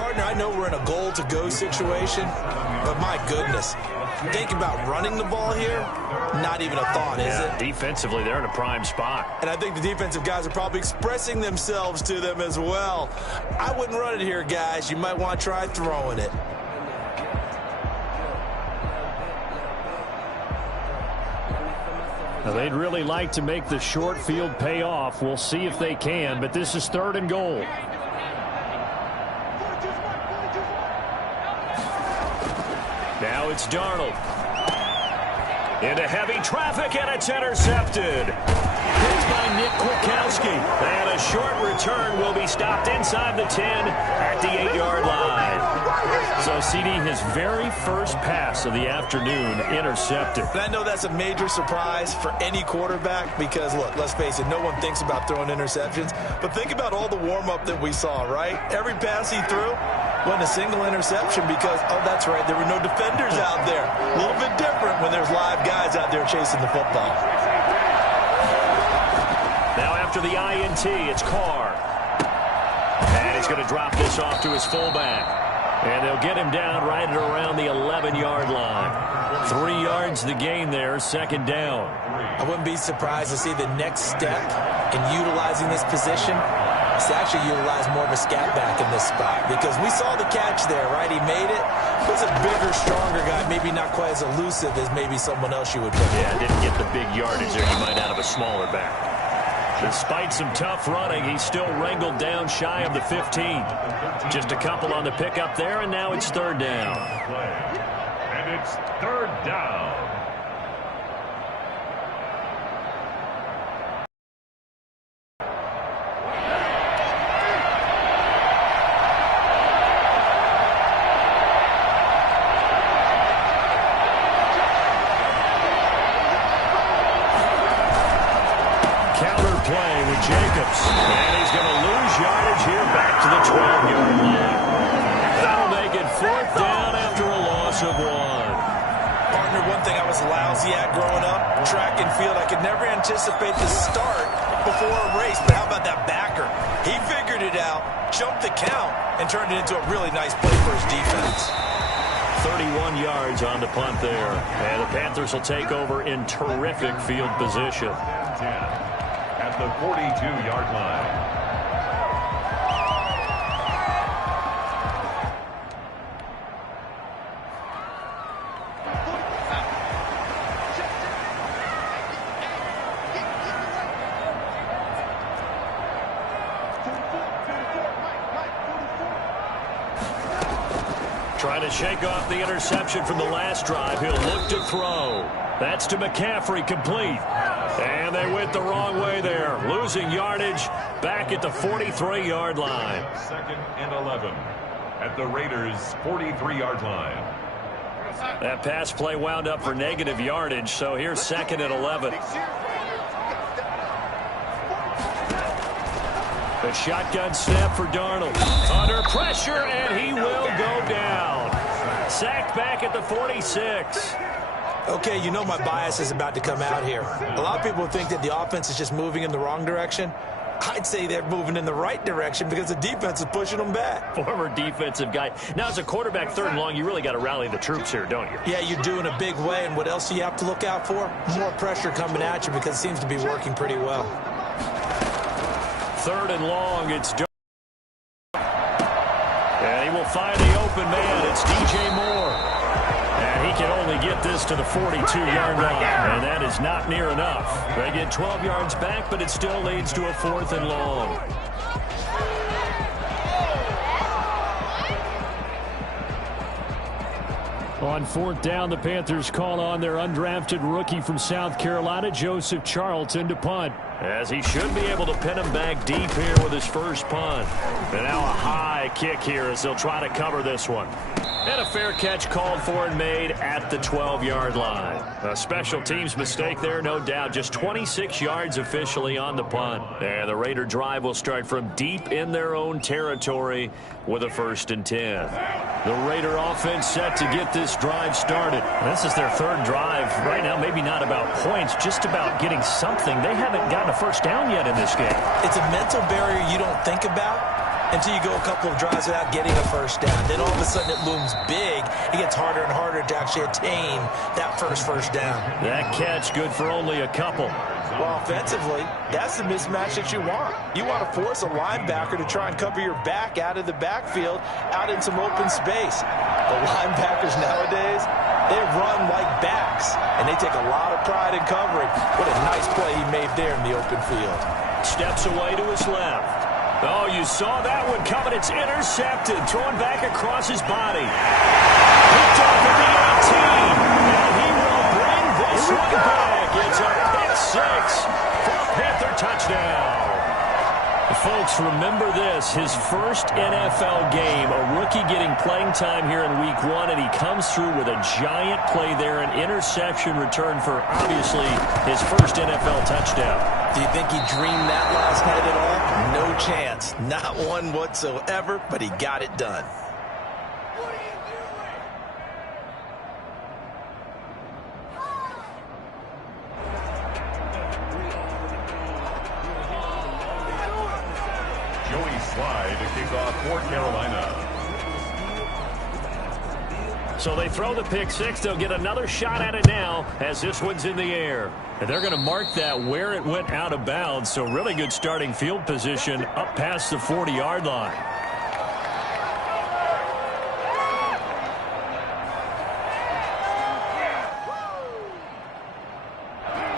partner, I know we're in a goal-to-go situation, but my goodness, think about running the ball here, not even a thought, is it? Defensively, they're in a prime spot. And I think the defensive guys are probably expressing themselves to them as well. I wouldn't run it here, guys. You might want to try throwing it. Now, they'd really like to make the short field pay off. We'll see if they can, but this is 3rd and goal. Now it's Darnold. Into heavy traffic, and it's intercepted. Picked by Nick Kwiatkowski. And a short return will be stopped inside the 10 at the 8-yard line. So, CD, his very first pass of the afternoon intercepted. And I know that's a major surprise for any quarterback because, look, let's face it, no one thinks about throwing interceptions. But think about all the warm-up that we saw, right? Every pass he threw wasn't a single interception because, oh, that's right, there were no defenders out there. A little bit different when there's live guys out there chasing the football. Now after the INT, it's Carr. And he's going to drop this off to his fullback. And they'll get him down right at around the 11-yard line. 3 yards the gain there, 2nd down. I wouldn't be surprised to see the next step in utilizing this position is to actually utilize more of a scat back in this spot because we saw the catch there, right? He made it. He was a bigger, stronger guy, maybe not quite as elusive as maybe someone else you would pick. Yeah, didn't get the big yardage there you might out of a smaller back. Despite some tough running, he's still wrangled down shy of the 15. Just a couple on the pickup there, and now it's 3rd down. And it's 3rd down. Play with Jacobs, and he's going to lose yardage here back to the 12-yard line. That'll make it 4th down after a loss of 1. Partner, one thing I was lousy at growing up, track and field, I could never anticipate the start before a race, but how about that backer? He figured it out, jumped the count, and turned it into a really nice play for his defense. 31 yards on the punt there, and the Panthers will take over in terrific field position. At the 42-yard line. Trying to shake off the interception from the last drive. He'll look to throw. That's to McCaffrey, complete. And they went the wrong way there. Losing yardage back at the 43-yard line. 2nd and 11 at the Raiders' 43-yard line. That pass play wound up for negative yardage, so here's 2nd and 11. The shotgun snap for Darnold. Under pressure, and he will go down. Sacked back at the 46. Okay, you know my bias is about to come out here. A lot of people think that the offense is just moving in the wrong direction. I'd say they're moving in the right direction because the defense is pushing them back. Former defensive guy. Now, as a quarterback 3rd and long, you really got to rally the troops here, don't you? Yeah, you do in a big way. And what else do you have to look out for? More pressure coming at you because it seems to be working pretty well. 3rd and long, it's Darnold. And he will find the open man. It's DJ Moore. And he can only get this to the 42-yard line. And that is not near enough. They get 12 yards back, but it still leads to a 4th and long. On 4th down, the Panthers call on their undrafted rookie from South Carolina, Joseph Charlton, to punt. As he should be able to pin him back deep here with his first punt. And now a high kick here as they'll try to cover this one. And a fair catch called for and made at the 12-yard line. A special teams mistake there, no doubt. Just 26 yards officially on the punt. And the Raider drive will start from deep in their own territory with a 1st and 10. The Raider offense set to get this drive started. This is their 3rd drive. Right now, maybe not about points, just about getting something. They haven't gotten a first down yet in this game. It's a mental barrier you don't think about until you go a couple of drives without getting a first down. Then all of a sudden it looms big. It gets harder and harder to actually attain that first down. That catch good for only a couple. Well, offensively, that's the mismatch that you want. You want to force a linebacker to try and cover your back out of the backfield, out in some open space. The linebackers nowadays, they run like backs, and they take a lot of pride in covering. What a nice play he made there in the open field. Steps away to his left. Oh, you saw that one coming. It's intercepted. Thrown back across his body. Picked off at the 18. And he will bring this one back. It's a pick six for a Panther touchdown. Folks, remember this, his first NFL game, a rookie getting playing time here in week 1, and he comes through with a giant play there, an interception return for, obviously, his first NFL touchdown. Do you think he dreamed that last night at all? No chance. Not one whatsoever, but he got it done. Joey Slye to kick off for Carolina. So they throw the pick six. They'll get another shot at it now as this one's in the air. And they're going to mark that where it went out of bounds. So really good starting field position up past the 40-yard line.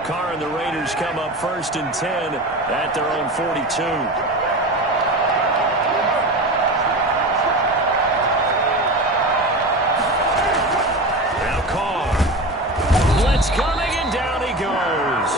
Carr and the Raiders come up 1st and 10 at their own 42. Coming, and down he goes.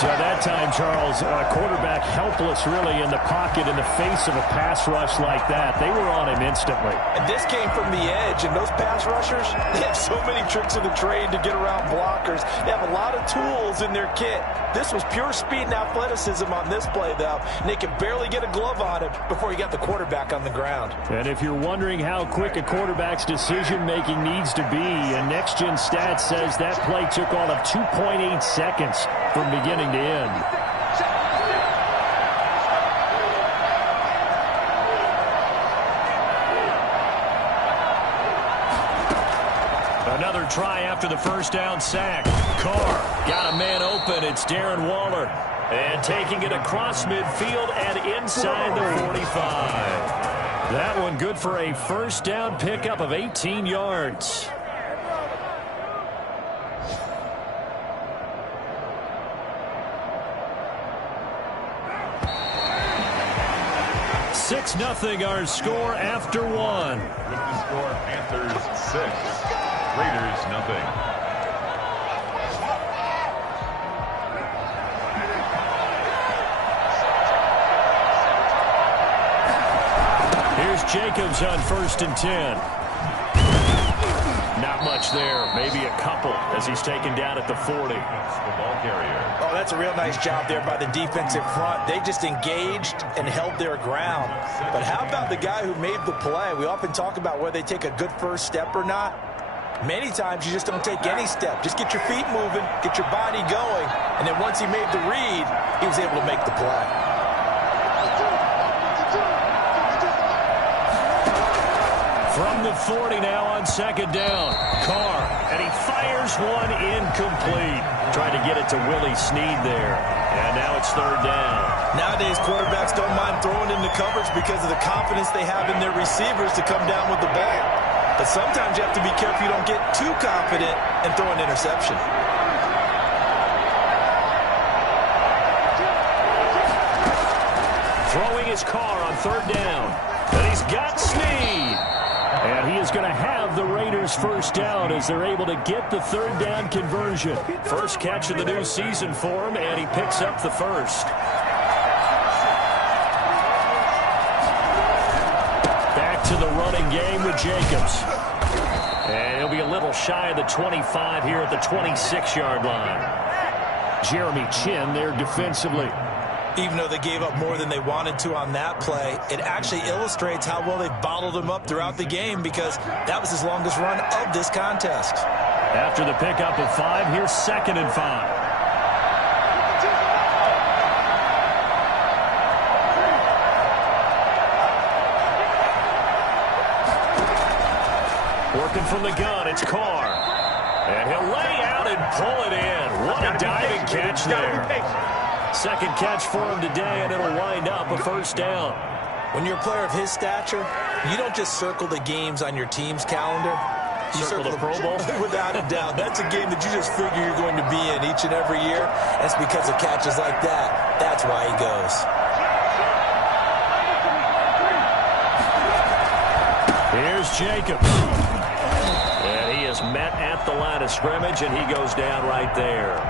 So at that time, Charles, quarterback helpless really in the pocket in the face of a pass rush like that. They were on him instantly. And this came from the edge, and those pass rushers, they have so many tricks of the trade to get around blockers. They have a lot of tools in their kit. This was pure speed and athleticism on this play, though, and they could barely get a glove on him before he got the quarterback on the ground. And if you're wondering how quick a quarterback's decision-making needs to be, and Next Gen Stats says that play took all of 2.8 seconds from beginning to end. Another try after the first down sack. Carr got a man open. It's Darren Waller. And taking it across midfield and inside the 45. That one good for a first down pickup of 18 yards. Six nothing our score after one. With the score, Panthers 6, Raiders nothing. Here's Jacobs on 1st and 10. Not much there, maybe a couple as he's taken down at the 40. The ball carrier. Oh, that's a real nice job there by the defensive front. They just engaged and held their ground. But how about the guy who made the play? We often talk about whether they take a good first step or not. Many times you just don't take any step. Just get your feet moving, get your body going, and then once he made the read, he was able to make the play. From the 40 now on 2nd down. Carr, and he fires one incomplete. Tried to get it to Willie Snead there. And now it's 3rd down. Nowadays, quarterbacks don't mind throwing into coverage because of the confidence they have in their receivers to come down with the ball. But sometimes you have to be careful you don't get too confident and throw an interception. Throwing his Carr on 3rd down. And he's got Snead. And he is going to have the Raiders first down as they're able to get the 3rd down conversion. First catch of the new season for him, and he picks up the first. Back to the running game with Jacobs. And he'll be a little shy of the 25 here at the 26-yard line. Jeremy Chin there defensively. Even though they gave up more than they wanted to on that play, it actually illustrates how well they bottled him up throughout the game because that was his longest run of this contest. After the pickup of 5, here's 2nd and 5. Looking from the gun, it's Carr. And he'll lay out and pull it in. What a diving catch there. Second catch for him today, and it'll wind up a first down. When you're a player of his stature, you don't just circle the games on your team's calendar. You circle the Pro Bowl? Without a doubt. That's a game that you just figure you're going to be in each and every year. That's because of catches like that. That's why he goes. Here's Jacobs. And he is met at the line of scrimmage, and he goes down right there.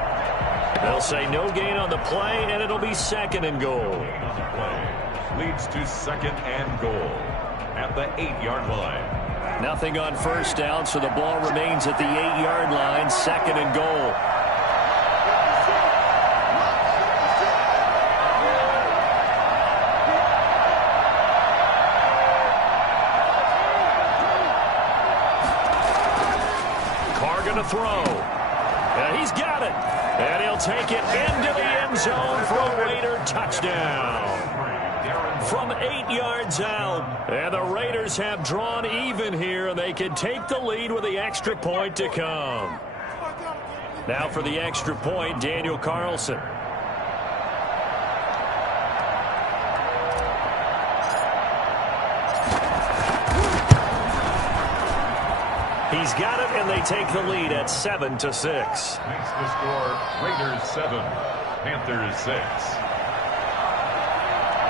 They'll say no gain on the play, and it'll be second and goal. Leads to second and goal at the 8-yard line. Nothing on first down, so the ball remains at the 8-yard line, second and goal. Carr going to throw. And he's got it. And he'll take it into the end zone for a Raider touchdown. From 8 yards out. And the Raiders have drawn even here, and they can take the lead with the extra point to come. Now for the extra point, Daniel Carlson. He's got it, and they take the lead at 7-6. Makes the score Raiders 7, Panthers 6.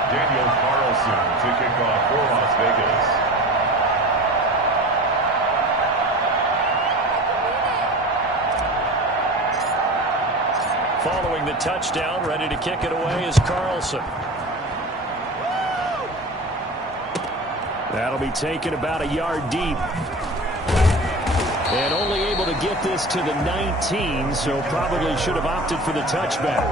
Daniel Carlson to kick off for Las Vegas. Following the touchdown, ready to kick it away is Carlson. That'll be taken about a yard deep. And only able to get this to the 19, so probably should have opted for the touchback.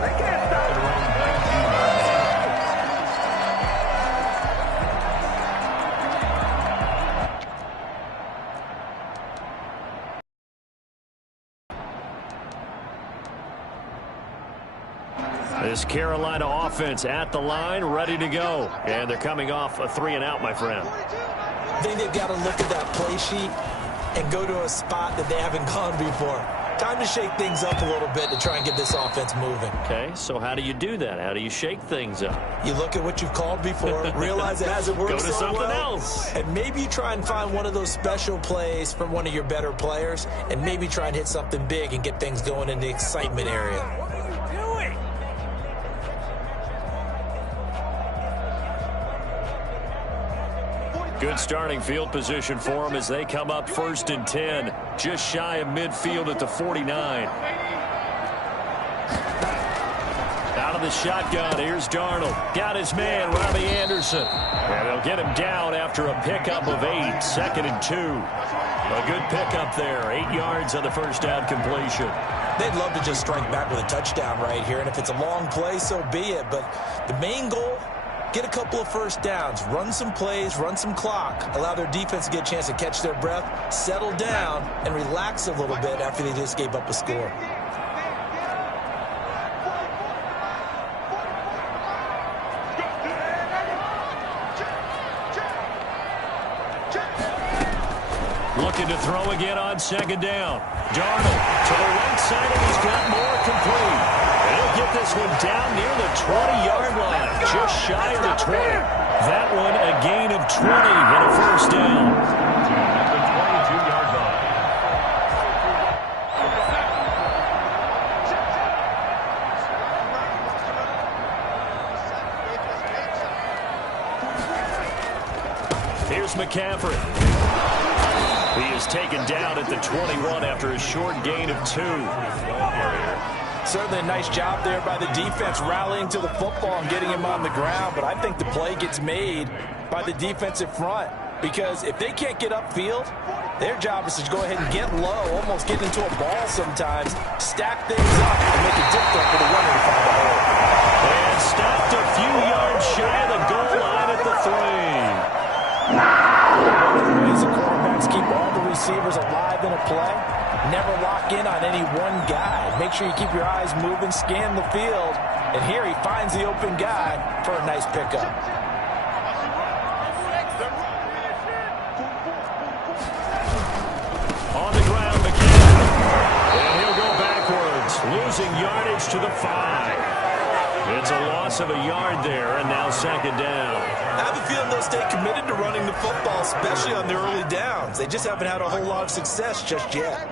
This Carolina offense at the line, ready to go. And they're coming off a 3-and-out, my friend. I think they've got to look at that play sheet and go to a spot that they haven't gone before. Time to shake things up a little bit to try and get this offense moving. Okay, so how do you do that? How do you shake things up? You look at what you've called before, realize it hasn't worked Go to so something well, else. and maybe try and find one of those special plays from one of your better players, and maybe try and hit something big and get things going in the excitement area. Good starting field position for them as they come up 1st and 10. Just shy of midfield at the 49. Out of the shotgun, here's Darnold. Got his man, Robbie Anderson. And they'll get him down after a pickup of 8. 2nd and 2. A good pickup there. 8 yards on the first down completion. They'd love to just strike back with a touchdown right here, and if it's a long play, so be it. But the main goal, get a couple of first downs, run some plays, run some clock, allow their defense to get a chance to catch their breath, settle down, and relax a little bit after they just gave up a score. Looking to throw again on 2nd down. Darnold to the right side, and he's got more complete. And he'll get this one down near the 20-yard line, just shy of the 20. That one a gain of 20 and a first down. At the 22-yard line. Here's McCaffrey. He is taken down at the 21 after a short gain of 2. Certainly a nice job there by the defense rallying to the football and getting him on the ground, but I think the play gets made by the defensive front because if they can't get upfield, their job is to go ahead and get low, almost get into a ball sometimes, stack things up, and make it difficult for the runner to find a hole. And stopped a few yards shy of the goal line at the 3. As the quarterbacks keep all the receivers alive in a play, never lock in on any one guy. Make sure you keep your eyes moving, scan the field, and here he finds the open guy for a nice pickup. losing yardage to the 5. It's a loss of a yard there, and now second down. I have a feeling they'll stay committed to running the football, especially on the early downs. They just haven't had a whole lot of success just yet.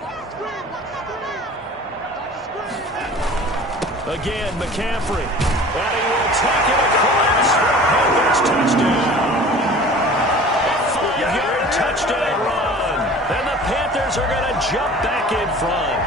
Again, McCaffrey. And he will take it across for a Panthers touchdown. A 5-yard touchdown run. And the Panthers are going to jump back in front.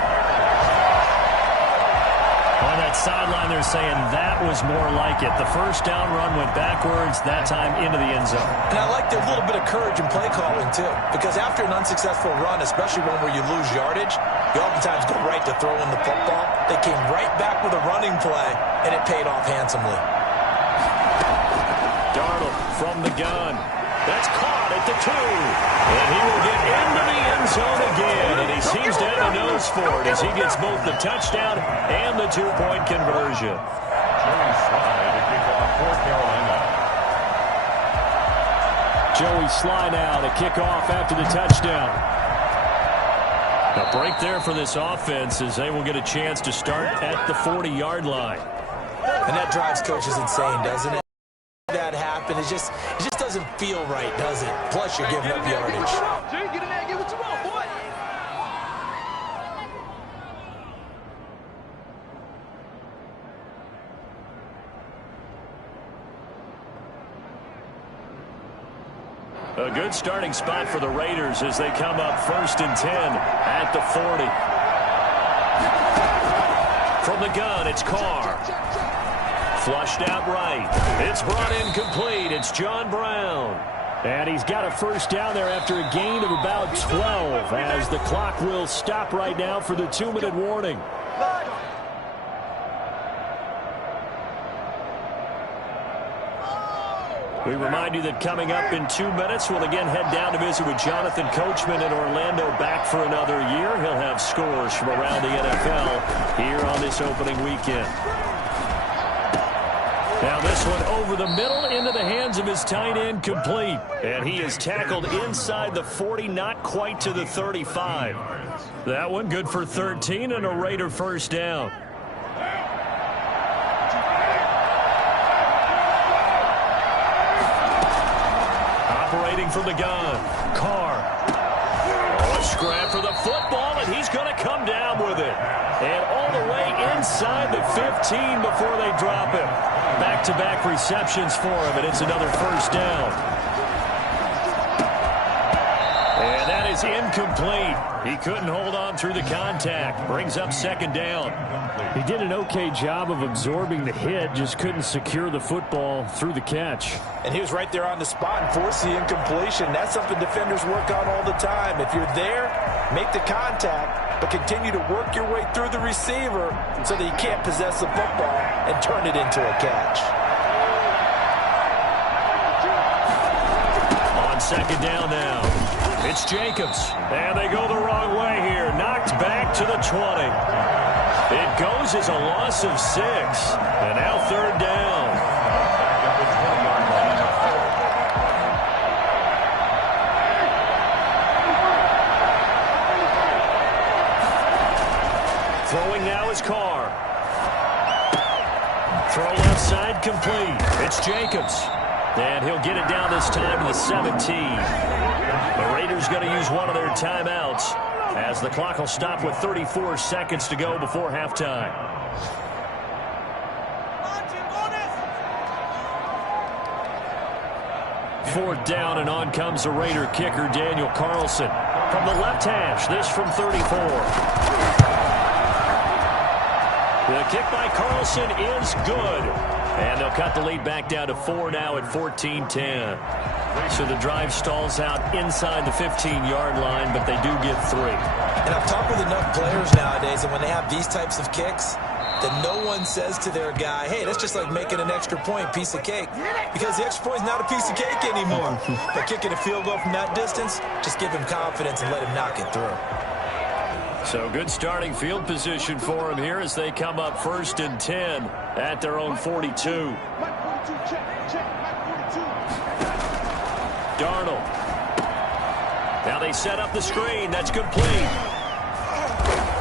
On that sideline, they're saying that was more like it. The first down run went backwards, that time into the end zone. And I like their little bit of courage in play calling, too. Because after an unsuccessful run, especially one where you lose yardage, you oftentimes go right to throwing the football. They came right back with a running play, and it paid off handsomely. Darnold from the gun. That's caught at the 2. And he will get into the end zone again. And he seems to have a nose for it as he gets both the touchdown and the 2-point conversion. Joey Slye to kick off for Carolina. Joey Slye now to kick off after the touchdown. A break there for this offense as they will get a chance to start at the 40-yard line. And that drives coaches insane, doesn't it? That happen. It just doesn't feel right, does it? Plus, you're giving up yardage. Get in there, get what you want, boy. A good starting spot for the Raiders as they come up 1st and 10 at the 40. From the gun, it's Carr. Flushed out right. It's brought in complete. It's John Brown. And he's got a first down there after a gain of about 12 as the clock will stop right now for the 2-minute warning. We remind you that coming up in 2 minutes, we'll again head down to visit with Jonathan Coachman in Orlando, back for another year. He'll have scores from around the NFL here on this opening weekend. Now this one over the middle into the hands of his tight end, complete. And he is tackled inside the 40, not quite to the 35. That one good for 13 and a Raider first down. Operating from the gun, Carr. Oh, a scrap for the football, and he's going to come down with it. And all the way inside the 15 before they drop him. Back-to-back receptions for him, and it's another first down. And that is incomplete. He couldn't hold on through the contact. Brings up second down. He did an okay job of absorbing the hit, just couldn't secure the football through the catch. And he was right there on the spot and forced the incompletion. That's something defenders work on all the time. If you're there, make the contact, but continue to work your way through the receiver so that you can't possess the football and turn it into a catch. On second down now, it's Jacobs. And they go the wrong way here. Knocked back to the 20. It goes as a loss of 6. And now third down. Throwing now is Carr. Throw left side complete. It's Jacobs. And he'll get it down this time to the 17. The Raiders going to use one of their timeouts as the clock will stop with 34 seconds to go before halftime. Fourth down, and on comes the Raider kicker, Daniel Carlson. From the left hash, this from 34. The kick by Carlson is good. And they'll cut the lead back down to 4 now at 14-10. So the drive stalls out inside the 15-yard line, but they do get 3. And I've talked with enough players nowadays, and when they have these types of kicks, that no one says to their guy, hey, that's just like making an extra point, piece of cake. Because the extra point is not a piece of cake anymore. But kicking a field goal from that distance, just give him confidence and let him knock it through. So good starting field position for him here as they come up 1st and 10 at their own 42. Darnold. Now they set up the screen. That's complete.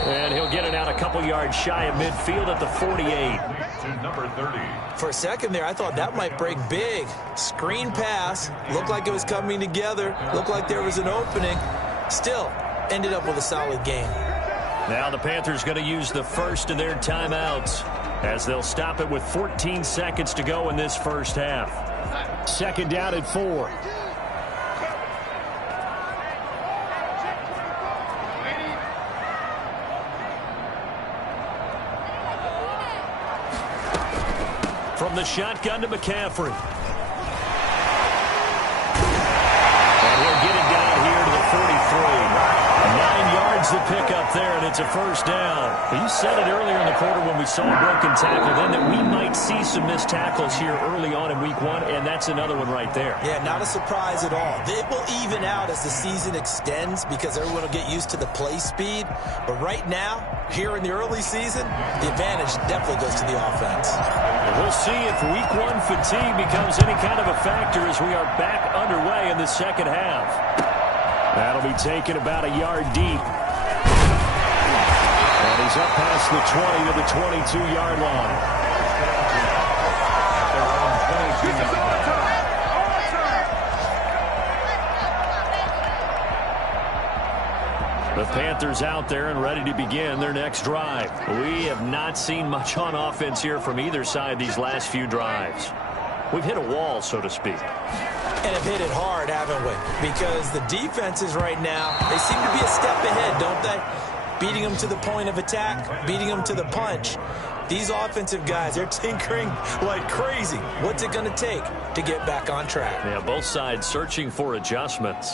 And he'll get it out a couple yards shy of midfield at the 48. To number 30. For a second there, I thought that might break big. Screen pass. Looked like it was coming together. Looked like there was an opening. Still, ended up with a solid game. Now the Panthers going to use the first of their timeouts as they'll stop it with 14 seconds to go in this first half. Second down at 4. From the shotgun to McCaffrey. And he'll get it down here to the 43. 9 yards to pick up there, and it's a first down. You said it earlier in the quarter when we saw a broken tackle then that we might see some missed tackles here early on in week 1, and that's another one right there. Yeah, not a surprise at all. It will even out as the season extends because everyone will get used to the play speed. But right now, here in the early season, the advantage definitely goes to the offense. And we'll see if week 1 fatigue becomes any kind of a factor as we are back underway in the second half. That'll be taken about a yard deep. And he's up past the 20 to the 22-yard line. The Panthers out there and ready to begin their next drive. We have not seen much on offense here from either side these last few drives. We've hit a wall, so to speak. And have hit it hard, haven't we? Because the defenses right now, they seem to be a step ahead, don't they? Beating them to the point of attack, beating them to the punch. These offensive guys, they're tinkering like crazy. What's it going to take to get back on track? Yeah, both sides searching for adjustments.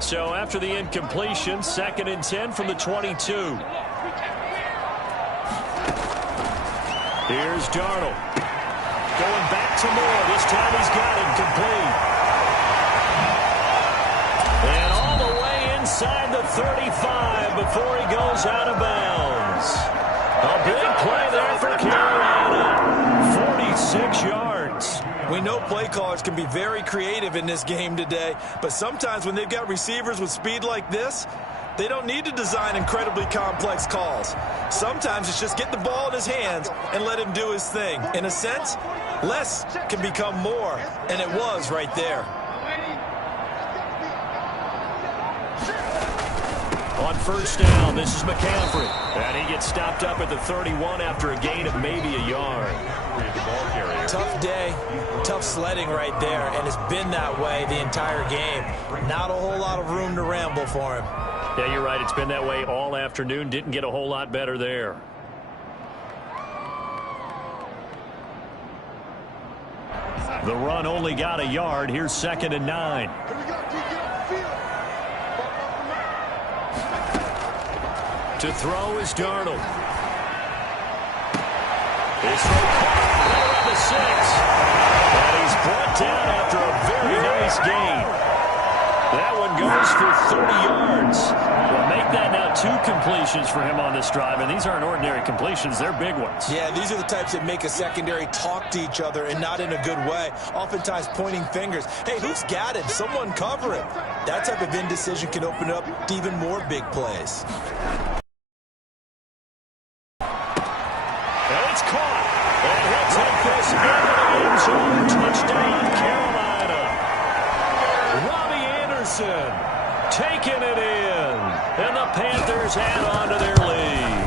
So after the incompletion, 2nd and 10 from the 22. Here's Darnold. Going back to Moore. This time he's got it complete. And all the way inside the 35 before he goes out of bounds. A big play there for Carolina. 46 yards. We know play callers can be very creative in this game today, but sometimes when they've got receivers with speed like this, they don't need to design incredibly complex calls. Sometimes it's just get the ball in his hands and let him do his thing. In a sense, less can become more, and it was right there. On first down, this is McCaffrey. And he gets stopped up at the 31 after a gain of maybe a yard. Tough day, tough sledding right there, and it's been that way the entire game. Not a whole lot of room to ramble for him. Yeah, you're right. It's been that way all afternoon. Didn't get a whole lot better there. The run only got a yard. Here's 2nd and 9. To throw is Darnold. His throw caught right around the 6. And he's brought down after a very nice gain. That one goes for 30 yards. Well, make that now 2 completions for him on this drive, and these aren't ordinary completions. They're big ones. Yeah, these are the types that make a secondary talk to each other and not in a good way. Oftentimes pointing fingers. Hey, who's got it? Someone cover it. That type of indecision can open up to even more big plays. And it's caught. And he'll take this into the end zone. Touchdown, Carolina. Robbie Anderson taking it in. And the Panthers add on to their lead.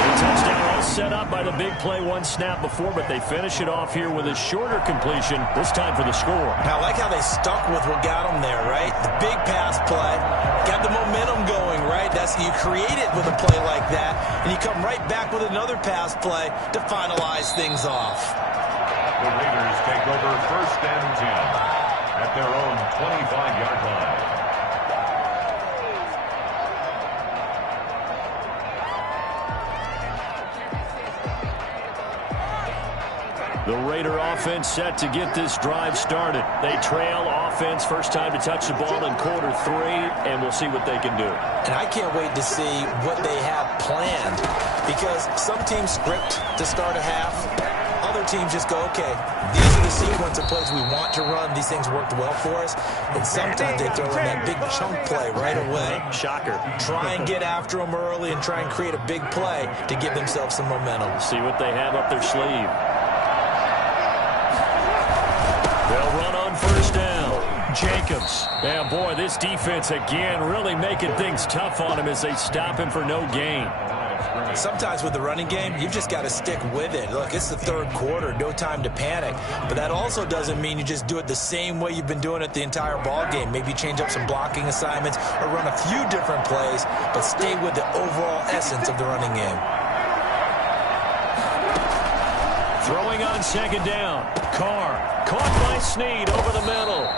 The touchdown all set up by the big play 1 snap before, but they finish it off here with a shorter completion, this time for the score. Now, I like how they stuck with what got them there, right? The big pass play, got the momentum going, right? You create it with a play like that, and you come right back with another pass play to finalize things off. The Raiders take over 1st and 10 at their own 25-yard line. The Raider offense set to get this drive started. They trail offense, first time to touch the ball in quarter 3, and we'll see what they can do. And I can't wait to see what they have planned, because some teams script to start a half. Other teams just go, okay, these are the sequence of plays we want to run. These things worked well for us. And sometimes they throw in that big chunk play right away. Shocker. Try and get after them early and try and create a big play to give themselves some momentum. See what they have up their sleeve. They'll run on first down. Jacobs. Yeah, boy, this defense again really making things tough on him as they stop him for no gain. Sometimes with the running game, you've just got to stick with it. Look, it's the third quarter, no time to panic. But that also doesn't mean you just do it the same way you've been doing it the entire ball game. Maybe change up some blocking assignments or run a few different plays, but stay with the overall essence of the running game. Throwing on second down. Carr caught by Snead over the middle.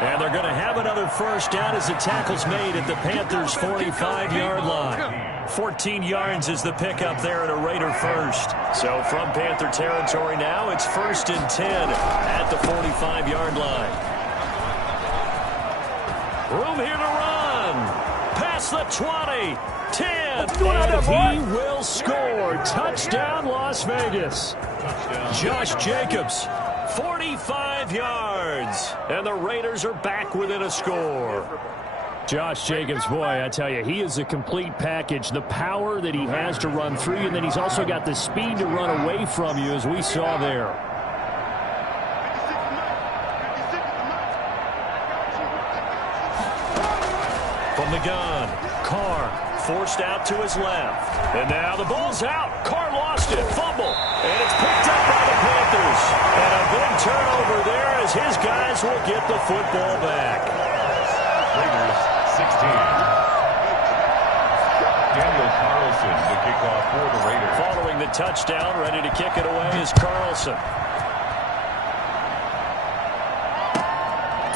And they're going to have another first down as the tackle's made at the Panthers' 45-yard line. 14 yards is the pickup there at a Raider first. So from Panther territory now, it's 1st and 10 at the 45-yard line. Room here to run. Past the 20, 10, and he will score. Touchdown, Las Vegas. Josh Jacobs. 45 yards, and the Raiders are back within a score. Josh Jacobs, boy, I tell you, he is a complete package. The power that he has to run through you, and then he's also got the speed to run away from you, as we saw there. From the gun, Carr forced out to his left. And now the ball's out. Carr lost it. Fumble. And it's picked up by the Panthers. And a big turnover there as his guys will get the football back. Raiders 16. Daniel Carlson to kick off for the Raiders. Following the touchdown, ready to kick it away is Carlson.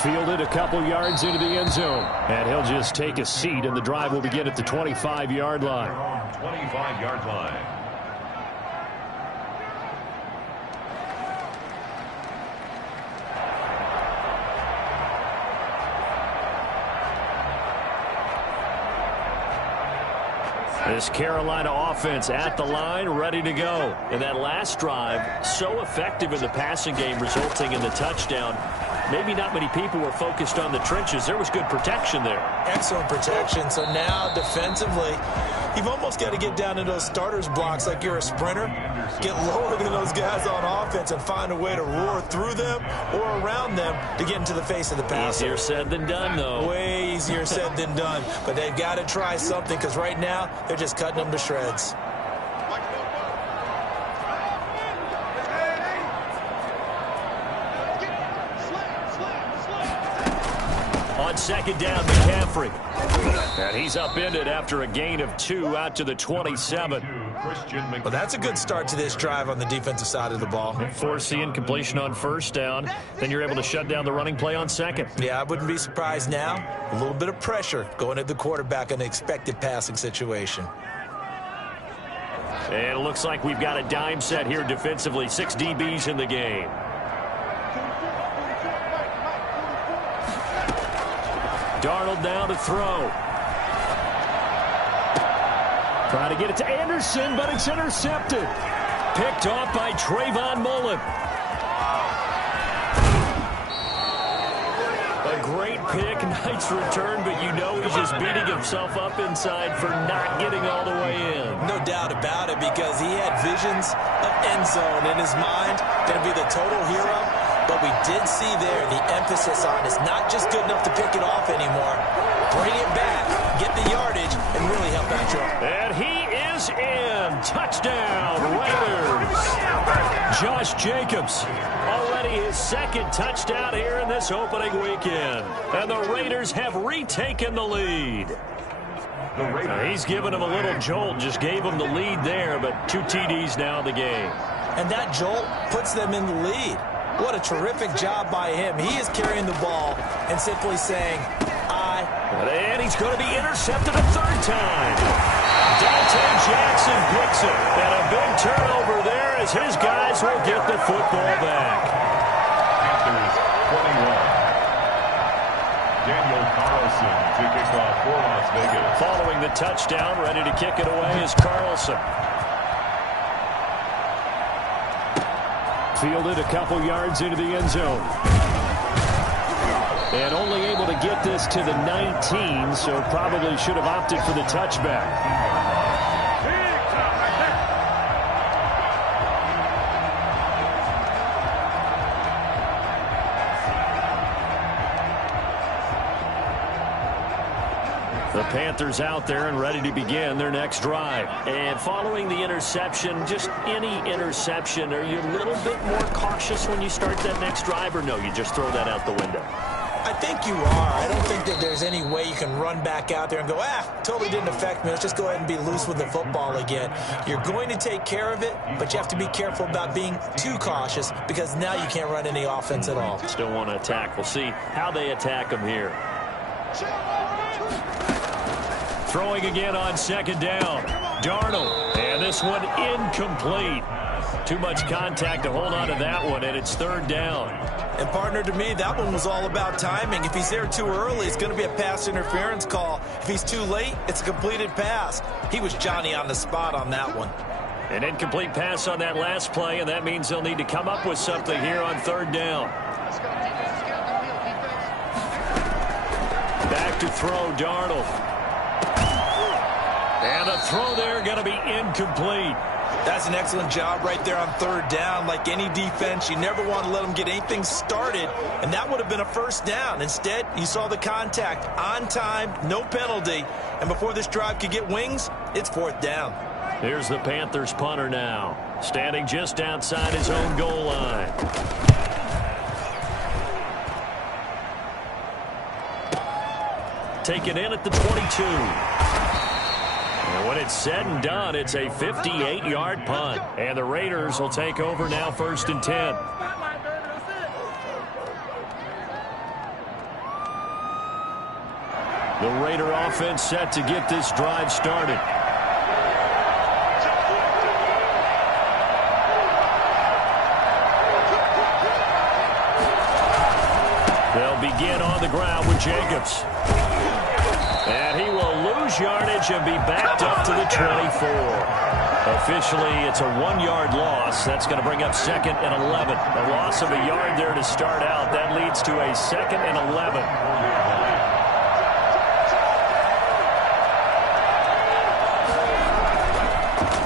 Fielded a couple yards into the end zone. And he'll just take a seat, and the drive will begin at the 25-yard line. 25-yard line. This Carolina offense at the line, ready to go. And that last drive, so effective in the passing game, resulting in the touchdown. Maybe not many people were focused on the trenches. There was good protection there. Excellent protection. So now, defensively, you've almost got to get down to those starters blocks like you're a sprinter. Get lower than those guys on offense and find a way to roar through them or around them to get into the face of the passer. Easier said than done, though. Way easier said than done. But they've got to try something because right now, they're just cutting them to shreds. On second down, McCaffrey. And he's upended after a gain of 2 out to the 27. Well, that's a good start to this drive on the defensive side of the ball. Forcing incompletion on first down. Then you're able to shut down the running play on second. Yeah, I wouldn't be surprised now. A little bit of pressure going at the quarterback in an expected passing situation. And it looks like we've got a dime set here defensively. 6 DBs in the game. Darnold now to throw. Trying to get it to Anderson, but it's intercepted. Picked off by Trayvon Mullen. A great pick, nice return, but you know he's just beating himself up inside for not getting all the way in. No doubt about it, because he had visions of end zone in his mind. Going to be the total hero. But we did see there the emphasis on it's not just good enough to pick it off anymore. Bring it back, get the yardage, and really help out your... And he is in. Touchdown, Raiders. Josh Jacobs, already his second touchdown here in this opening weekend. And the Raiders have retaken the lead. He's given him a little jolt, just gave him the lead there, but 2 TDs now in the game. And that jolt puts them in the lead. What a terrific job by him. He is carrying the ball and simply saying, And he's going to be intercepted a third time. Dante Jackson picks it. And a big turnover there as his guys will get the football back. Panthers 21. Daniel Carlson to kick off for Las Vegas. Following the touchdown, ready to kick it away is Carlson. Fielded a couple yards into the end zone. And only able to get this to the 19, so probably should have opted for the touchback. The Panthers out there and ready to begin their next drive. And following the interception, just any interception, are you a little bit more cautious when you start that next drive, or no, you just throw that out the window? I think you are. I don't think that there's any way you can run back out there and go, totally didn't affect me. Let's just go ahead and be loose with the football again. You're going to take care of it, but you have to be careful about being too cautious because now you can't run any offense at all. Still want to attack. We'll see how they attack them here. Throwing again on second down. Darnold. And this one incomplete. Too much contact to hold on to that one, and it's third down. And, partner, to me, that one was all about timing. If he's there too early, it's going to be a pass interference call. If he's too late, it's a completed pass. He was Johnny on the spot on that one. An incomplete pass on that last play, and that means they'll need to come up with something here on third down. Back to throw, Darnold. And a throw there going to be incomplete. That's an excellent job right there on third down. Like any defense, you never want to let them get anything started, and that would have been a first down. Instead, you saw the contact on time, no penalty, and before this drive could get wings, it's fourth down. Here's the Panthers punter now, standing just outside his own goal line. Taken in at the 22. And when it's said and done, it's a 58-yard punt. And the Raiders will take over now, 1st and 10. The Raider offense set to get this drive started. They'll begin on the ground with Jacobs. And he will lose yardage and be backed up to the 24. Officially, it's a 1-yard loss. That's going to bring up 2nd and 11. A loss of a yard there to start out. That leads to a 2nd and 11.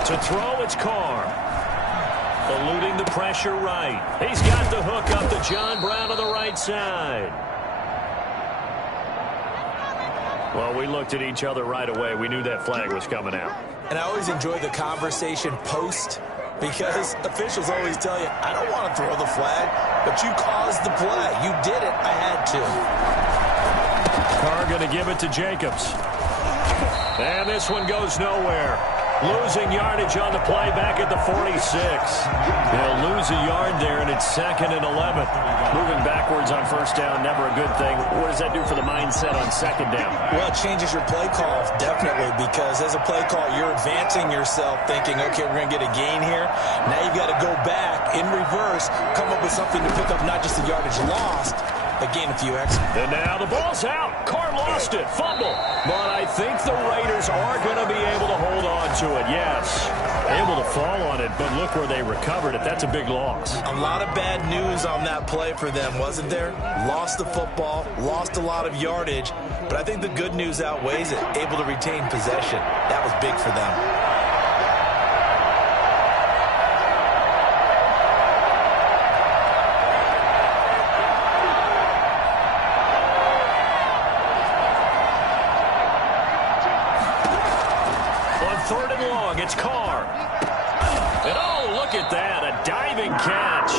To throw, it's Carr. Eluding the pressure right. He's got the hook up to John Brown on the right side. Well, we looked at each other right away. We knew that flag was coming out. And I always enjoy the conversation post because officials always tell you, I don't want to throw the flag, but you caused the play. You did it. I had to. Carr going to give it to Jacobs. And this one goes nowhere. Losing yardage on the play back at the 46. They'll lose a yard there, and it's 2nd and 11. Moving backwards on first down, never a good thing. What does that do for the mindset on second down? Well, it changes your play call, definitely, because as a play call, you're advancing yourself thinking, okay, we're going to get a gain here. Now you've got to go back in reverse, come up with something to pick up not just the yardage lost, but gain a few extra. And now the ball's out. Carr lost it. Fumble. But I think the Raiders are going to be able to hold on to it. Yes. Able to fall on it, but look where they recovered it. That's a big loss. A lot of bad news on that play for them, wasn't there? Lost the football, lost a lot of yardage, but I think the good news outweighs it. Able to retain possession. That was big for them. It's Carr. And oh, look at that. A diving catch.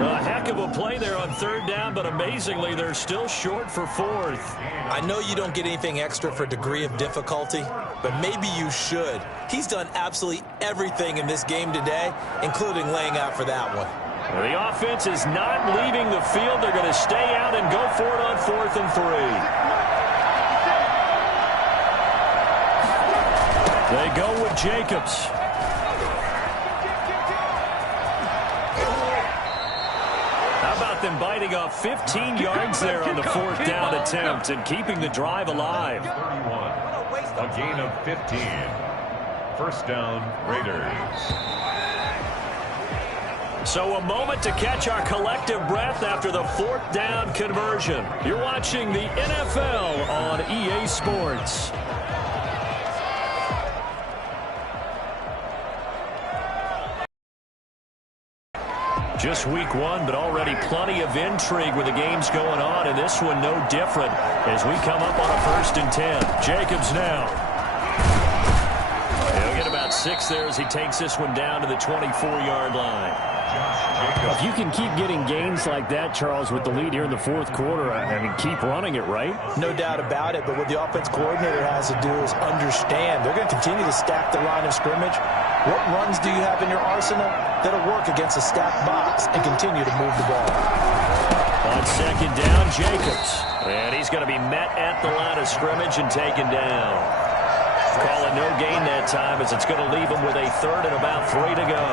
A heck of a play there on third down, but amazingly, they're still short for 4th. I know you don't get anything extra for degree of difficulty, but maybe you should. He's done absolutely everything in this game today, including laying out for that one. Well, the offense is not leaving the field. They're going to stay out and go for it on 4th and 3. They go with Jacobs. How about them biting off 15 yards there on the 4th down attempt and keeping the drive alive? 31. A gain of 15. First down, Raiders. So a moment to catch our collective breath after the 4th down conversion. You're watching the NFL on EA Sports. Just week 1, but already plenty of intrigue with the games going on, and this one no different as we come up on a 1st and 10. Jacobs now. He'll get about 6 there as he takes this one down to the 24-yard line. If you can keep getting gains like that, Charles, with the lead here in the 4th quarter, I mean, keep running it, right? No doubt about it, but what the offense coordinator has to do is understand they're going to continue to stack the line of scrimmage. What runs do you have in your arsenal that'll work against a stacked box and continue to move the ball? On 2nd down, Jacobs. And he's going to be met at the line of scrimmage and taken down. Call it no gain that time as it's going to leave him with a 3rd and about 3 to go.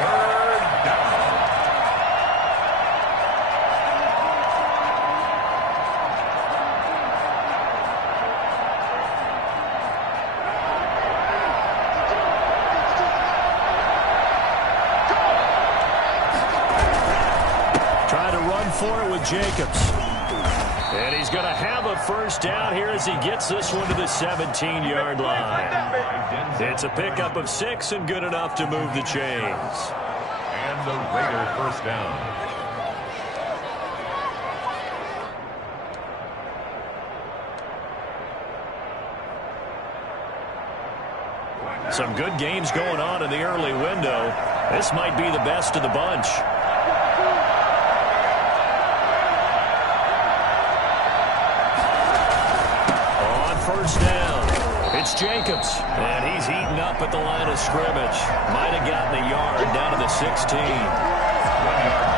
3rd down. Try to run for it with Jacobs. And he's going to have a 1st down here as he gets this one to the 17-yard line. It's a pickup of 6 and good enough to move the chains. And the Raider 1st down. Some good games going on in the early window. This might be the best of the bunch. On 1st down, it's Jacobs. And he's eaten up at the line of scrimmage. Might have gotten a yard down to the 16.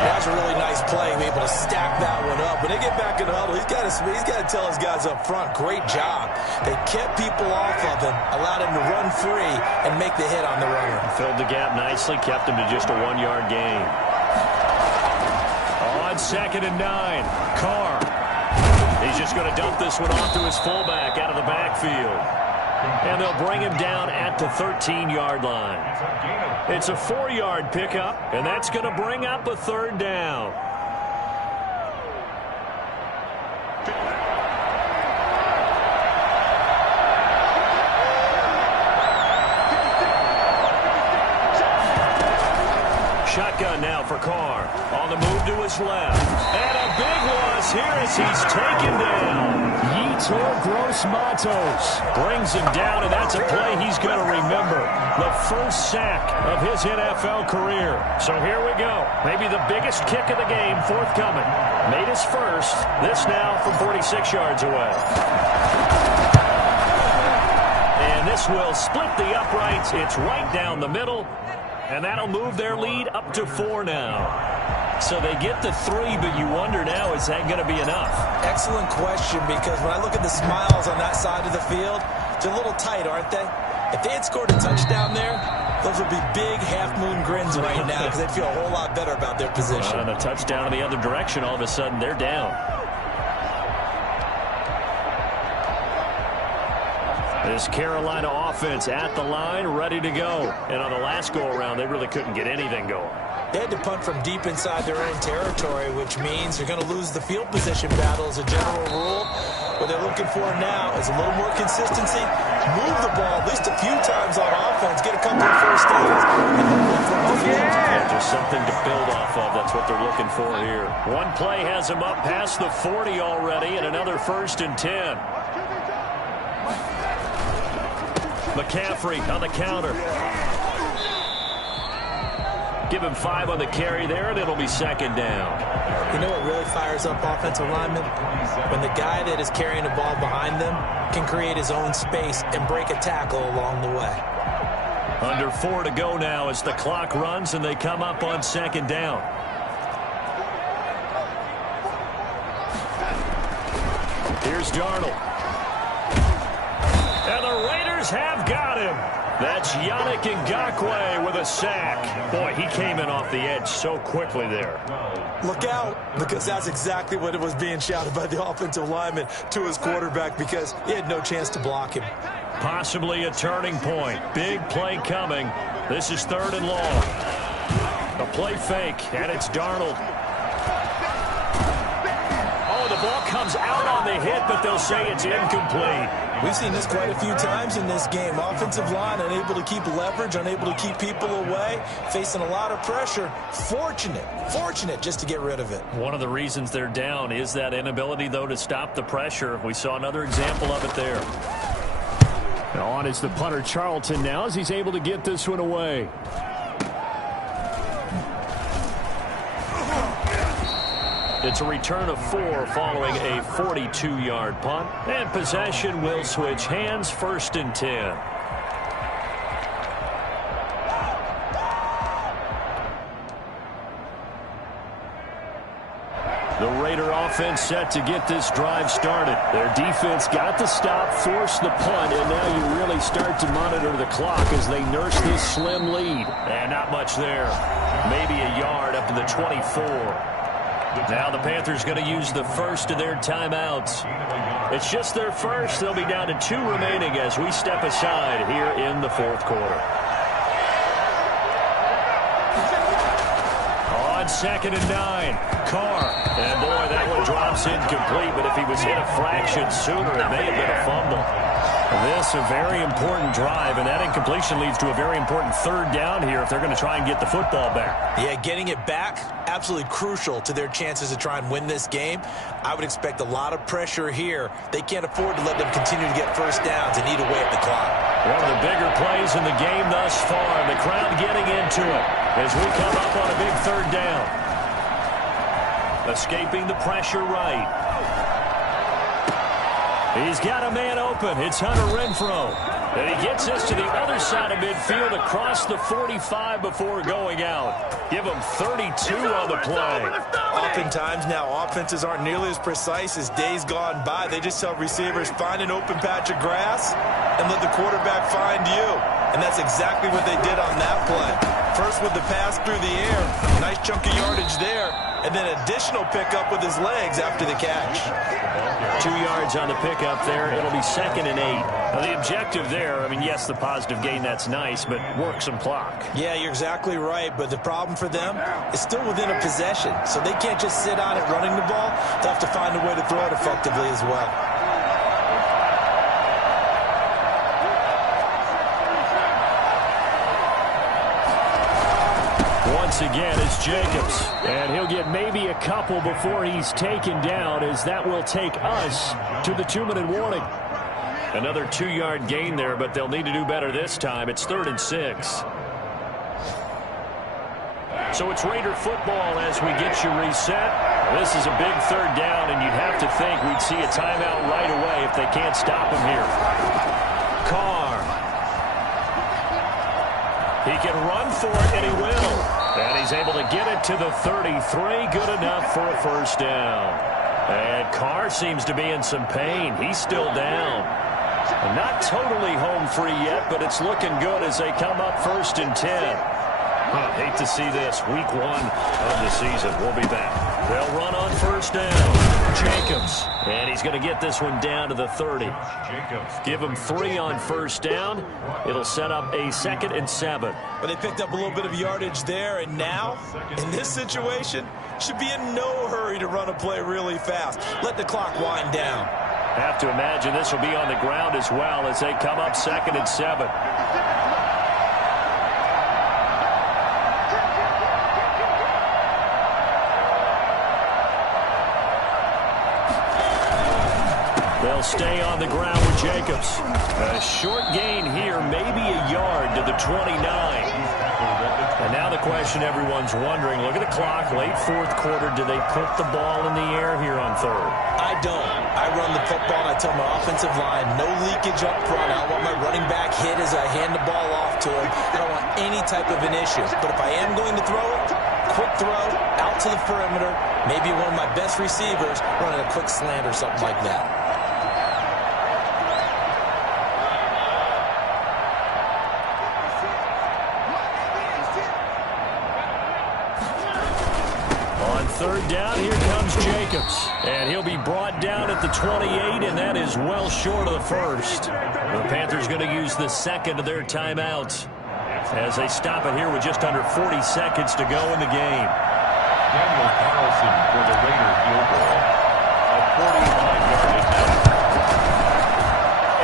That's a really nice play, able to stack that one up. When they get back in the huddle, he's got to tell his guys up front, great job. They kept people off of him, allowed him to run free and make the hit on the runner. Filled the gap nicely, kept him to just a 1-yard gain. On 2nd and 9, Carr. He's just going to dump this one off to his fullback out of the backfield. And they'll bring him down at the 13-yard line. It's a 4-yard pickup, and that's going to bring up a 3rd down. Shotgun now for Carr. On the move to his left. And a big loss here as he's taken down. Yetur Gross-Matos brings him down, and that's a play he's going to remember. The 1st sack of his NFL career. So here we go. Maybe the biggest kick of the game forthcoming. Made his 1st. This now from 46 yards away. And this will split the uprights. It's right down the middle. And that'll move their lead up to 4 now. So they get the 3, but you wonder now, is that going to be enough? Excellent question, because when I look at the smiles on that side of the field, they're a little tight, aren't they? If they had scored a touchdown there, those would be big half-moon grins right now because they'd feel a whole lot better about their position. On a touchdown in the other direction, all of a sudden they're down. This Carolina offense at the line, ready to go. And on the last go-around, they really couldn't get anything going. They had to punt from deep inside their own territory, which means they're going to lose the field position battle as a general rule. What they're looking for now is a little more consistency, move the ball at least a few times on offense, get a couple of 1st downs, and hopefully flip the field. Yeah, just something to build off of. That's what they're looking for here. One play has them up past the 40 already, and another 1st and 10. McCaffrey on the counter. Give him 5 on the carry there, and it'll be 2nd down. You know what really fires up offensive linemen? When the guy that is carrying the ball behind them can create his own space and break a tackle along the way. Under 4 to go now as the clock runs, and they come up on 2nd down. Here's Darnold. And the Raiders have got him. That's Yannick Ngakoue with a sack. Boy, he came in off the edge so quickly there. Look out, because that's exactly what it was being shouted by the offensive lineman to his quarterback, because he had no chance to block him. Possibly a turning point. Big play coming. This is 3rd and long. A play fake, and it's Darnold. Oh, the ball comes out on the hit, but they'll say it's incomplete. We've seen this quite a few times in this game. Offensive line unable to keep leverage, unable to keep people away, facing a lot of pressure. Fortunate just to get rid of it. One of the reasons they're down is that inability, though, to stop the pressure. We saw another example of it there. Now on is the punter, Charlton, now as he's able to get this one away. It's a return of 4 following a 42-yard punt. And possession will switch hands, 1st and 10. The Raider offense set to get this drive started. Their defense got the stop, forced the punt, and now you really start to monitor the clock as they nurse this slim lead. And not much there. Maybe a yard up to the 24. Now the Panthers going to use the first of their timeouts. It's just their first. They'll be down to 2 remaining as we step aside here in the 4th quarter. On 2nd and 9, Carr. And boy, that one drops incomplete, but if he was hit a fraction sooner, it may have been a fumble. This a very important drive, and that incompletion leads to a very important 3rd down here if they're going to try and get the football back. Yeah, getting it back, absolutely crucial to their chances to try and win this game. I would expect a lot of pressure here. They can't afford to let them continue to get first downs and eat away at the clock. One of the bigger plays in the game thus far, and the crowd getting into it as we come up on a big 3rd down. Escaping the pressure right. He's got a man open. It's Hunter Renfrow. And he gets us to the other side of midfield across the 45 before going out. Give him 32 on the play. Oftentimes now offenses aren't nearly as precise as days gone by. They just tell receivers, find an open patch of grass and let the quarterback find you. And that's exactly what they did on that play. First with the pass through the air. Nice chunk of yardage there. And then additional pickup with his legs after the catch. 2 yards on the pickup there. It'll be 2nd and 8. Now the objective there, I mean, yes, the positive gain, that's nice, but work some clock. Yeah, you're exactly right, but the problem for them is still within a possession. So they can't just sit on it running the ball. They'll have to find a way to throw it effectively as well. Once again, it's Jacobs. And he'll get maybe a couple before he's taken down, as that will take us to the 2-minute warning. Another 2-yard gain there, but they'll need to do better this time. It's 3rd and 6. So it's Raider football as we get you reset. This is a big 3rd down, and you'd have to think we'd see a timeout right away if they can't stop him here. Carr. He can run for it, and he will. And he's able to get it to the 33. Good enough for a 1st down. And Carr seems to be in some pain. He's still down. Not totally home free yet, but it's looking good as they come up 1st and 10. Hate to see this. Week 1 of the season. We'll be back. They'll run on 1st down. Jacobs. And he's going to get this one down to the 30. Give him 3 on 1st down. It'll set up a 2nd and 7. But they picked up a little bit of yardage there, and now, in this situation, should be in no hurry to run a play really fast. Let the clock wind down. Have to imagine this will be on the ground as well as they come up 2nd and 7. They'll stay on the ground with Jacobs. A short gain here, maybe a yard to the 29. And now the question everyone's wondering, look at the clock, late 4th quarter, do they put the ball in the air here on 3rd? I don't. I run the football, and I tell my offensive line, no leakage up front. I don't want my running back hit as I hand the ball off to him. I don't want any type of an issue. But if I am going to throw it, quick throw, out to the perimeter, maybe one of my best receivers running a quick slant or something like that. On 3rd down, here comes Jacobs. And he'll be brought down at the 28, and that is well short of the 1st. The Panthers going to use the 2nd of their timeouts. as they stop it here with just under 40 seconds to go in the game. Daniel Carlson for the Raider field goal. A 45-yard attempt.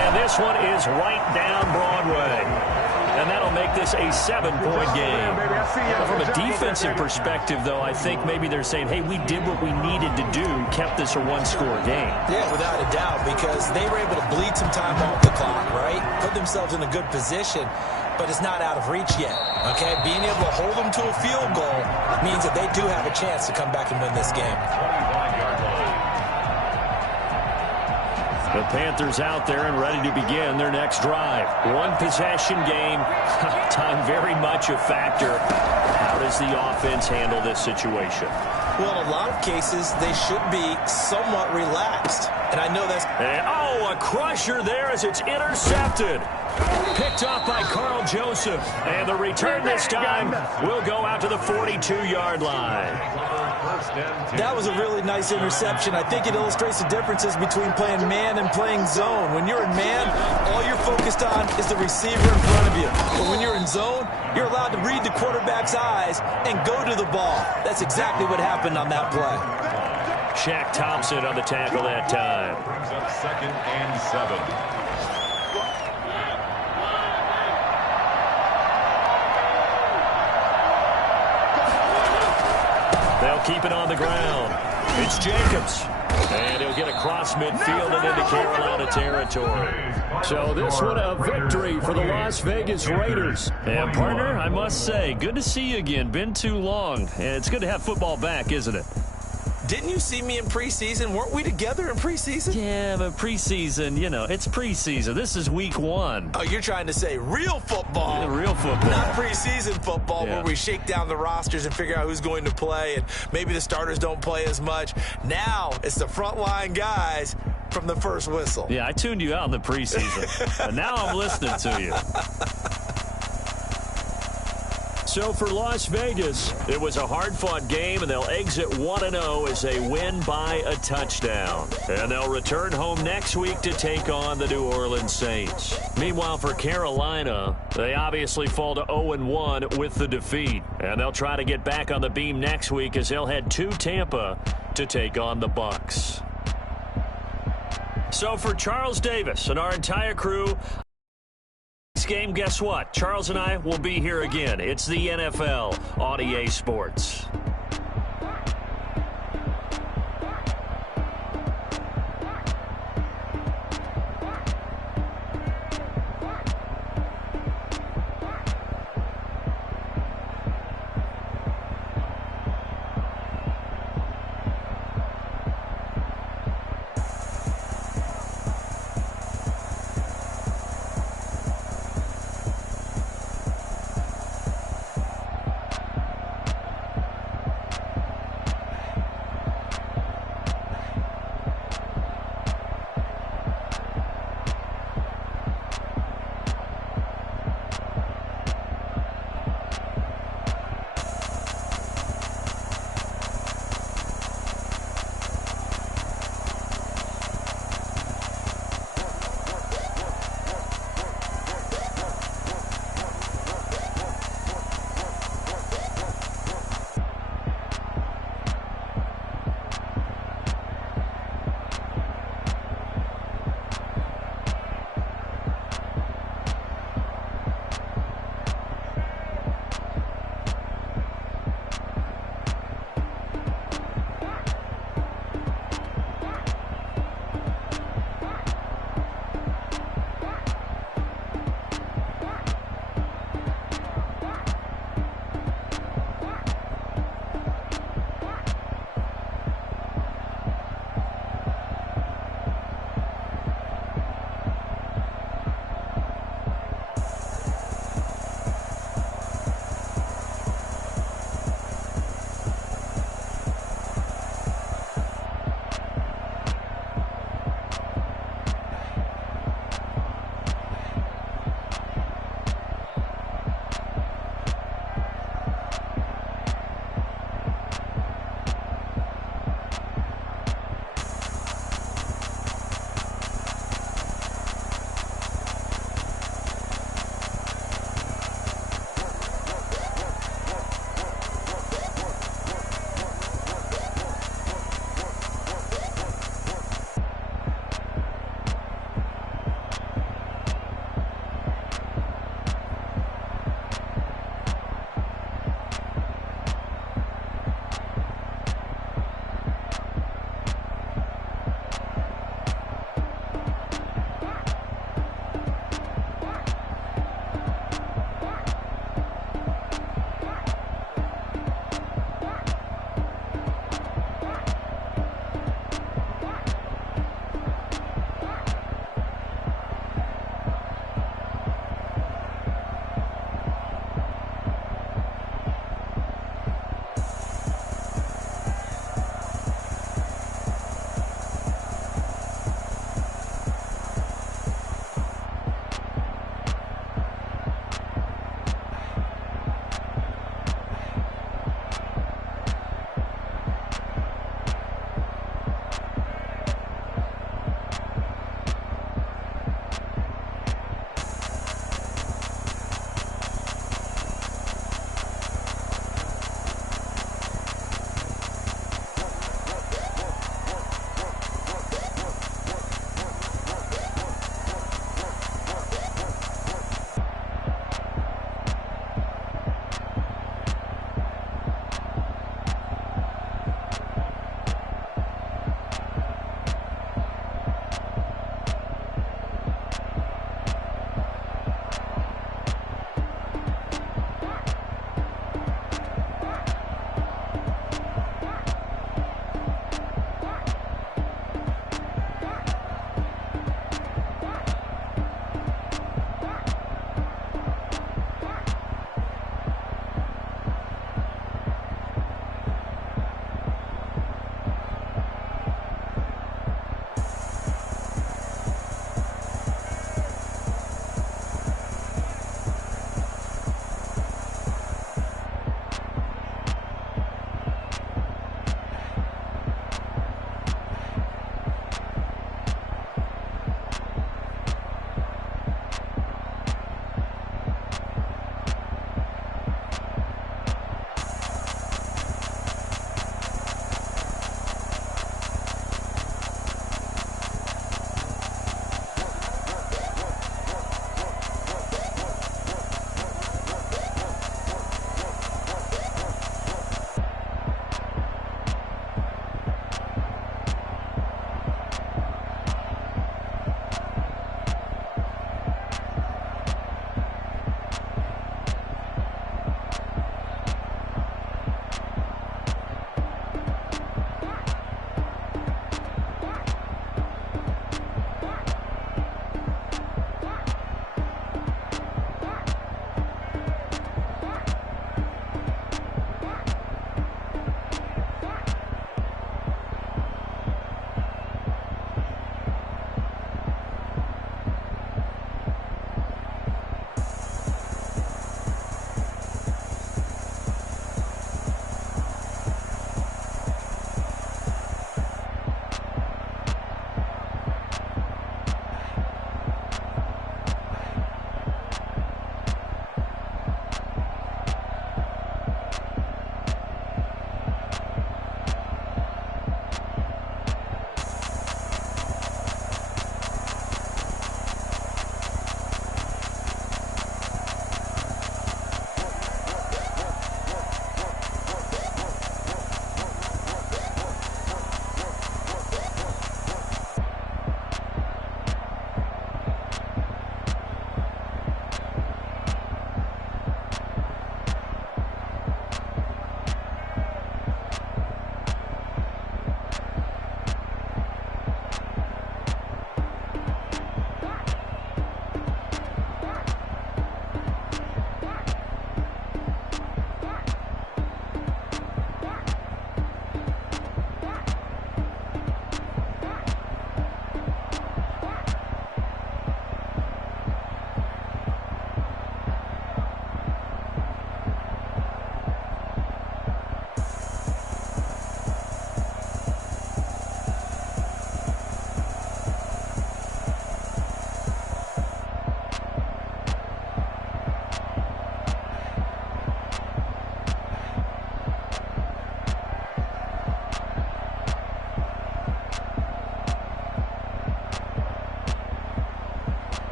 And this one is right down Broadway. And that'll make this a 7-point game. From a defensive perspective, though, I think maybe they're saying, hey, we did what we needed to do, kept this a one-score game. Yeah, without a doubt, because they were able to bleed some time off the clock, right? Put themselves in a good position, but it's not out of reach yet, okay? Being able to hold them to a field goal means that they do have a chance to come back and win this game. 25-yard line. The Panthers out there and ready to begin their next drive. One possession game. Time very much a factor. How does the offense handle this situation? Well, in a lot of cases, they should be somewhat relaxed. And I know that's... And, a crusher there as it's intercepted. Picked off by Carl Joseph. And the return this time will go out to the 42-yard line. That was a really nice interception. I think it illustrates the differences between playing man and playing zone. When you're in man, all you're focused on is the receiver in front of you. But when you're in zone, you're allowed to read the quarterback's eyes and go to the ball. That's exactly what happened on that play. Shaq Thompson on the tackle that time. Brings up 2nd and 7. They'll keep it on the ground. It's Jacobs. And he'll get across midfield and into Carolina territory. So this one a victory for the Las Vegas Raiders. And partner, I must say, good to see you again. Been too long. And it's good to have football back, isn't it? Didn't you see me in preseason? Weren't we together in preseason? Yeah, but preseason, it's preseason. This is week 1. Oh, you're trying to say real football. Yeah, real football. Not preseason football where we shake down the rosters and figure out who's going to play, and maybe the starters don't play as much. Now it's the frontline guys from the first whistle. Yeah, I tuned you out in the preseason. And now I'm listening to you. So for Las Vegas, it was a hard-fought game, and they'll exit 1-0 as they win by a touchdown. And they'll return home next week to take on the New Orleans Saints. Meanwhile, for Carolina, they obviously fall to 0-1 with the defeat. And they'll try to get back on the beam next week as they'll head to Tampa to take on the Bucs. So for Charles Davis and our entire crew, game, guess what? Charles and I will be here again. It's the NFL on EA Sports.